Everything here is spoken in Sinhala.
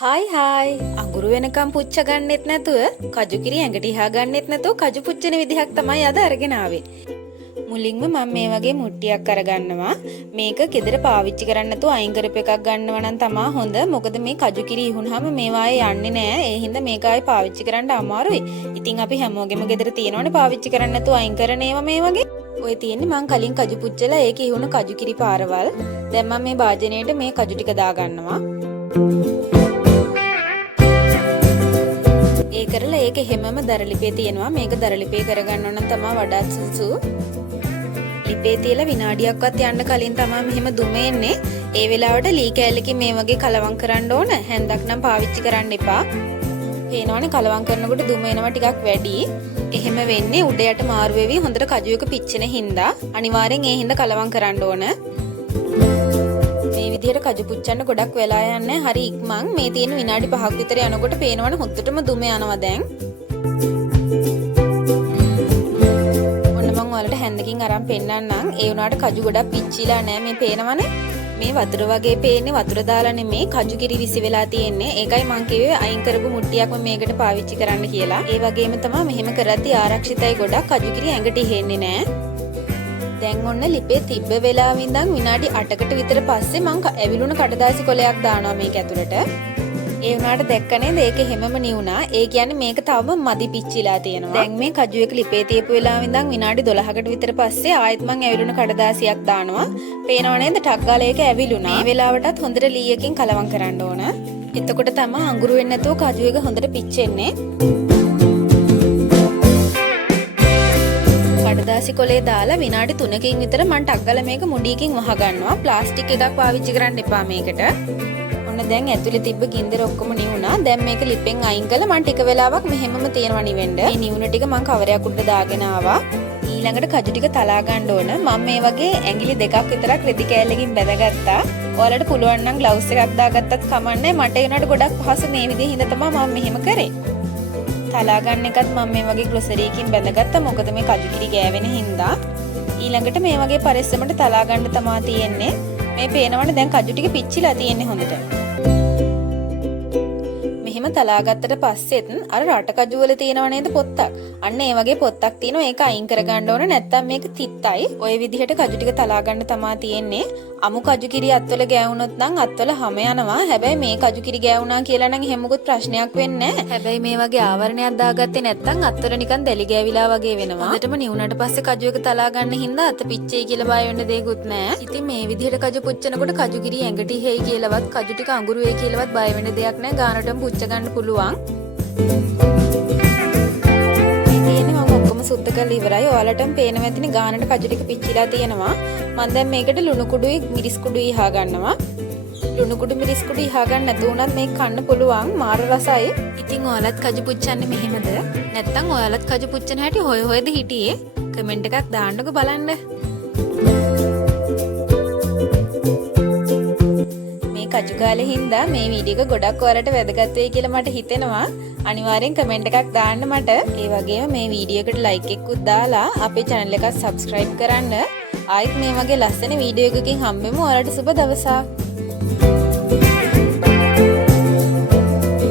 හායි හායි අඟුරු වෙනකම් පුච්ච ගන්නෙත් නැතුව කජු කිරි ඇඟට ඉහා ගන්නෙත් නැතුව කජු පුච්චන විදිහක් තමයි අද අරගෙන ආවේ. මුලින්ම මම මේ වගේ මුට්ටියක් අරගන්නවා. මේක ගෙදර පාවිච්චි කරන්න නැතුව අයින් කරපු එකක් ගන්නවා නම් තමයි හොඳ. මොකද මේ කජු කිරි ඉහුනහම මේ වායේ යන්නේ නැහැ. ඒ හින්දා මේක ආයි පාවිච්චි කරන්න අමාරුයි. ඉතින් අපි හැමෝගෙම ගෙදර තියෙනවනේ පාවිච්චි කරන්න නැතුව අයින් කරන ඒවා මේ වගේ. ඔය තියෙන්නේ මං කලින් කජු පුච්චලා ඒකේ ඉහුන කජු කිරි පාරවල්. දැන් මම මේ භාජනයේට මේ කජු ටික දාගන්නවා. ඒ කරලා ඒක හැමම දරලිපේ තියෙනවා. මේක දරලිපේ කරගන්න ඕන නම් තමයි වඩාත් සුසු. ලිපේ තියලා විනාඩියක්වත් යන්න කලින් තමයි මෙහෙම දුම එන්නේ. ඒ වෙලාවට ලී කෑල්ලකින් මේ වගේ කලවම් කරන්න ඕන. හැන්දක් නම් පාවිච්චි කරන්න එපා. පේනවනේ කලවම් කරනකොට දුම එනවා ටිකක් වැඩි. එහෙම වෙන්නේ උඩ යට මාරු වෙවි හොඳට කජු එක පිච්චෙන හින්දා. අනිවාර්යෙන් ඒ හින්දා කලවම් කරන්න ඕන. මේ විදිහට කජු පුච්චන්න ගොඩක් වෙලා යන්නේ හරි ඉක්මන්. මේ තියෙන විනාඩි 5ක් විතර යනකොට පේනවනේ හොත්තටම දුම යනවා දැන්. ඔන්න මම ඔයාලට හැන්දකින් අරන් පෙන්නන්නම්. ඒ වුණාට කජු ගොඩක් පිච්චිලා නැහැ. මේ පේනවනේ. මේ වතුර වගේ පේන්නේ වතුර දාලා නෙමේ කජු කිරි විසි වෙලා තියෙන්නේ. ඒකයි මං කිව්වේ අයින් කරපු මුට්ටියක්ම මේකට පාවිච්චි කරන්න කියලා. ඒ වගේම තමයි මෙහෙම කරද්දී ආරක්ෂිතයි ගොඩක් කජු කිරි ඇඟට ඉහෙන්නේ නැහැ. දැන් ඔන්න ලිපේ තිබ්බ වෙලාවෙ ඉඳන් විනාඩි 8කට විතර පස්සේ මං ඇවිලුණ කඩදාසි කොලයක් දානවා මේක ඇතුළට. ඒ වුණාට දැක්ක නේද ඒක හැමම නිවුණා. ඒ කියන්නේ මේක තවම මදි පිච්චිලා තියෙනවා. දැන් මේ කජු එක ලිපේ තියපු වෙලාවෙ ඉඳන් විනාඩි 12කට විතර පස්සේ ආයෙත් මං ඇවිලුණ කඩදාසියක් දානවා. පේනව නේද ටක් ගාලා ඒක ඇවිලුණා. මේ වෙලාවටත් හොඳට ලී එකකින් කලවම් කරන්න ඕන. එතකොට තමයි අඟුරු වෙන්නේ නැතුව කජු එක හොඳට පිච්චෙන්නේ. කඩදාසි කොලේ දාලා විනාඩි 3කින් විතර මම ටග්ගල මේක මුඩියකින් වහ ගන්නවා. ප්ලාස්ටික් එකක් පාවිච්චි කරන්න එපා මේකට. ඔන්න දැන් ඇතුලේ තිබ්බ ගින්දර ඔක්කොම නිවුණා. දැන් මේක ලිපෙන් අයින් කළා. මම ටික වෙලාවක් මෙහෙමම තියනවා නිවෙන්න. මේ නිවුණ ටික මම කවරයක් උඩ දාගෙන ආවා. ඊළඟට කජු ටික තලා ගන්න ඕන. මම මේ වගේ ඇඟිලි දෙකක් විතරක් රෙදි කෑල්ලකින් බැඳගත්තා. ඔයාලට පුළුවන් නම් ග්ලව්ස් එකක් දාගත්තත් කමන්නේ. මට ඒනට ගොඩක් පහසු මේ විදිහින් හින්දා තමයි මම මෙහෙම කරේ. තලා ගන්න එකත් මම මේ වගේ ග්‍රොසරි එකකින් බැඳගත්තා. මොකද මේ කජු කිරි ගෑවෙන හින්දා. ඊළඟට මේ වගේ පරිස්සමට තලා ගන්න තමයි තියෙන්නේ. මේ පේනවනේ දැන් කජු ටික පිච්චිලා තියෙන්නේ හොඳට. මෙහෙම තලා ගත්තට පස්සෙත් අර රට කජු වල තියෙනව නේද පොත්තක්. අන්න ඒ වගේ පොත්තක් තියෙනවා. ඒක අයින් කරගන්න ඕන. නැත්තම් මේක තිත්තයි. ඔය විදිහට කජු ටික තලා ගන්න තමයි තියෙන්නේ. අමු කජු කිරි අත්වල ගෑවුනොත් නම් අත්වල හැම යනවා. හැබැයි මේ කජු කිරි ගෑවුනා කියලා නම් එහෙම මොකුත් ප්‍රශ්නයක් වෙන්නේ නැහැ. හැබැයි මේ වගේ ආවරණයක් දාගත්තේ නැත්තම් අත්වල නිකන් දැලි ගෑවිලා වගේ වෙනවා. හොඳටම නිවුනට පස්සේ කජු එක තලා ගන්න හින්දා අත පිච්චෙයි කියලා බය වෙන්න දෙයක්වත් නැහැ. ඉතින් මේ විදිහට කජු පුච්චනකොට කජු කිරි ඇඟට ඉහෙයි කියලාවත් කජු ටික අඟුරු වෙයි කියලාවත් බය වෙන්න දෙයක් නැහැ. ගානටම පුච්ච ගන්න පුළුවන්. සුද්ධ කරලා ඉවරයි. ඔයාලටම පේනවා ඇතිනේ ගානට කජු ටික පිච්චිලා තියෙනවා. මම දැන් මේකට ලුණු කුඩුයි මිරිස් කුඩුයි ඉහා ගන්නවා. ලුණු කුඩු මිරිස් කුඩු ඉහා ගන්න නැතුව උනත් මේක කන්න පුළුවන්. මාර රසයි. ඉතින් ඔයාලත් කජු පුච්චන්නේ මෙහෙමද? නැත්නම් ඔයාලත් කජු පුච්චන හැටි හොය හොයද හිටියේ? කමෙන්ට් එකක් දාන්නකෝ බලන්න. මේ කජු කාලේ හින්දා මේ වීඩියෝ එක ගොඩක් ඔයාලට වැදගත් වෙයි කියලා මට හිතෙනවා. අනිවාර්යෙන් කමෙන්ට් එකක් දාන්න මට. ඒ වගේම මේ වීඩියෝ එකට ලයික් එකකුත් දාලා අපේ channel එකත් subscribe කරන්න. ආයෙත් මේ වගේ ලස්සන වීඩියෝ එකකින් හම්බෙමු. ඔයාලට සුබ දවසක්.